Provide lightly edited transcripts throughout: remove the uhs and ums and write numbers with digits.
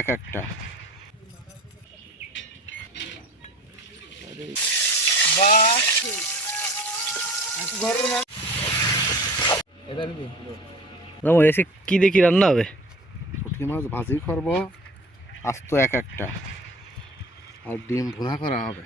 এক একটা। এসে কি দেখি রান্না হবে? পুঁটি মাছ ভাজি করবো আস্ত এক একটা, আর ডিম ভুনা করা হবে।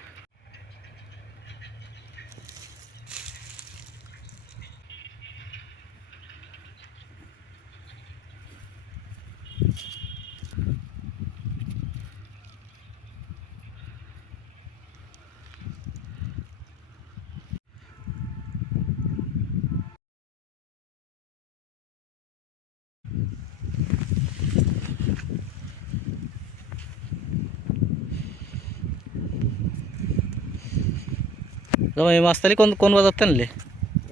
এই মাছ তাহলে কোন কোন বাজার থেকে আনলে?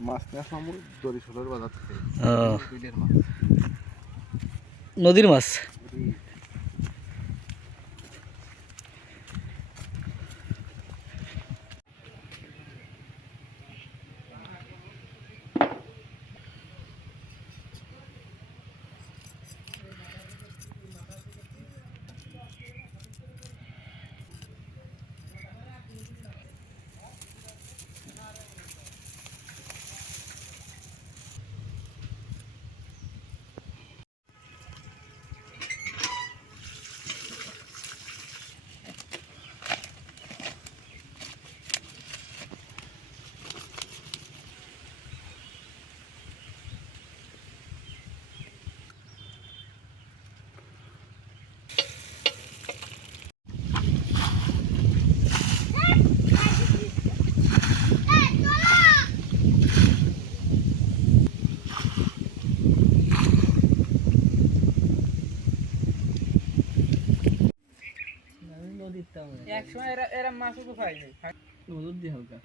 মাছ নিয়ে আসলাম দরিশোলের বাজার থেকে। নদীর মাছ। একসময় এরা মাছও তো খায়নি, হলুদ দিয়ে হালকা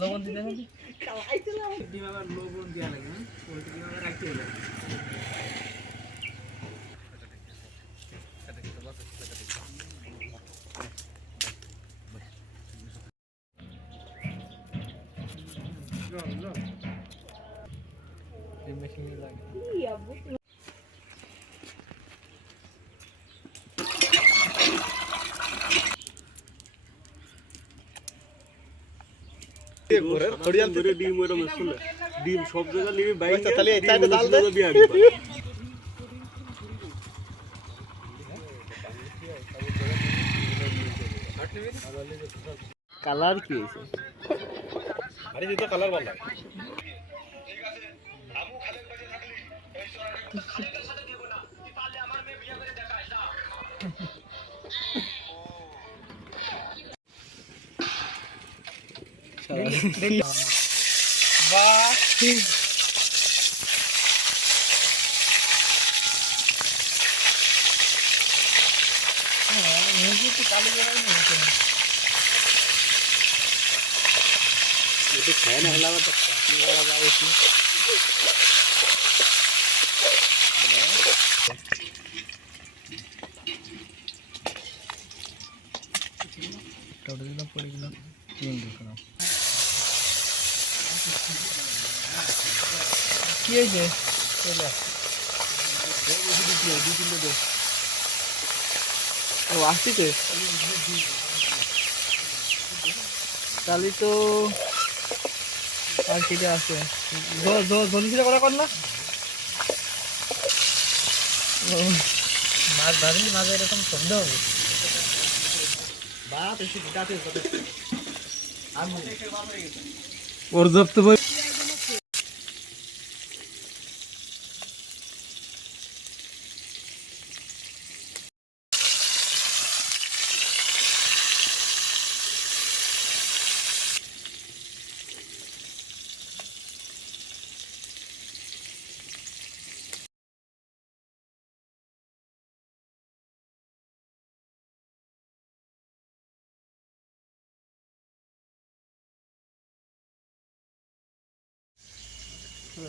লবণ দিতে হবে। ডিম আবার লবণ দেওয়া লাগে, ডিম আবার রাখতে হবে। মেশিনে লাগে ডিম সব জায়গা নিবি বাইরে তাহলে এই সাইডে ডাল দে বিয়া দিবা। কালার কি হয়েছে? আরে দিতো কালার ভালো লাগে। খায় না হলাম তো পড়ে গেল। কি হয়েছে? ও আসছে তাহলে তো আর কেটে আছে জলদি ছিল করা কর না মাছ ভাজলি মাঝে এরকম শব্দ হবে ওর জব তো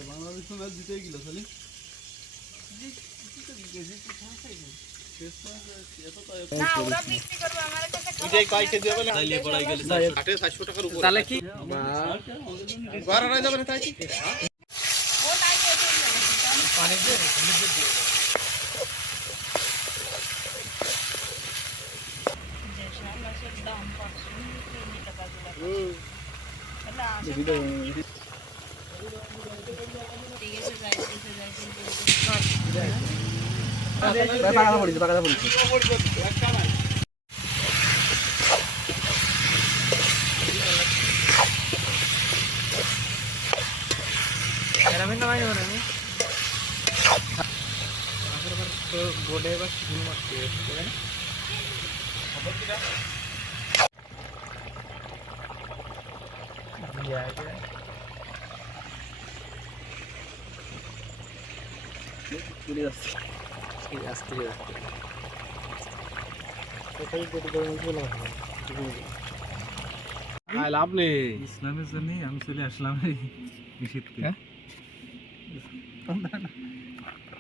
বাংলাদেশ ম্যাচ জিতেই গেল খালি তাহলে কি পাকাটা পড়েছে গ্রামের নামাই যাবো আমি বোর্ডে এবার ফুল মারতে লাভ নেই ইসলামের জন্য আমি চলে আসলাম নিষেধকে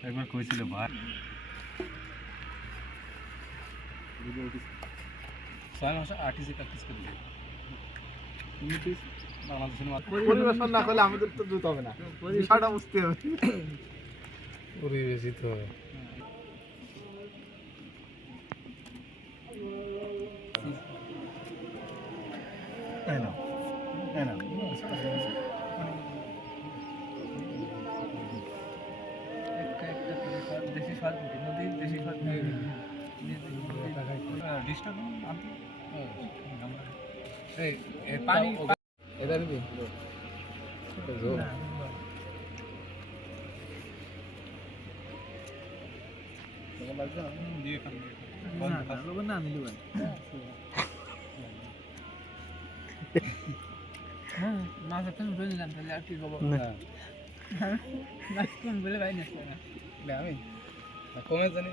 একবার কইছিল ভাই 6 মাসে আর্টিসে প্র্যাকটিস করে দিই পরিবেশন না করলে আমাদের তো দ্রুত হবে না বিষয়টা বুঝতে হবে পরিবেশিত হবে দেশি স্বাদ নদীর দেশি স্বাদ ডিস্টার্ব আনতে পানি এটা নিবি না আমি দেবেন হ্যাঁ মাছ একটা উঠে নিলাম তাহলে আর কি খবর মাছ কম বলে ভাই না আমি কমে জানি